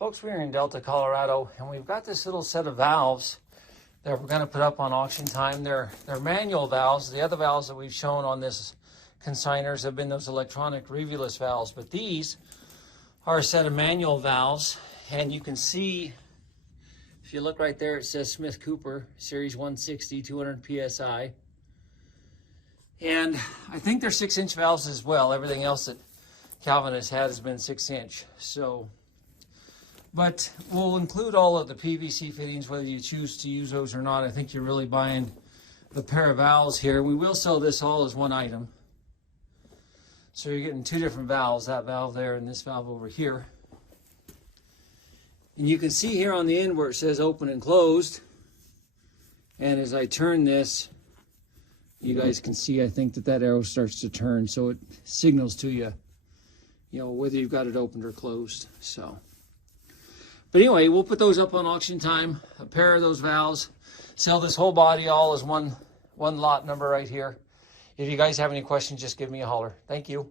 Folks, we're in Delta, Colorado, and we've got this little set of valves that we're going to put up on auction time. They're manual valves. The other valves that we've shown on this consigners have been those electronic revewless valves, but these are a set of manual valves, and you can see, if you look right there, it says Smith Cooper, Series 160, 200 PSI. And I think they're 6-inch valves as well. Everything else that Calvin has had has been 6-inch. But we'll include all of the PVC fittings, whether you choose to use those or not. I think you're really buying the pair of valves here. We will sell this all as one item. So you're getting two different valves, that valve there and this valve over here. And you can see here on the end where it says open and closed. And as I turn this, you guys can see, I think that arrow starts to turn. So it signals to you, whether you've got it opened or closed. But anyway, we'll put those up on auction time, a pair of those valves, sell this whole body all as one lot number right here. If you guys have any questions, just give me a holler. Thank you.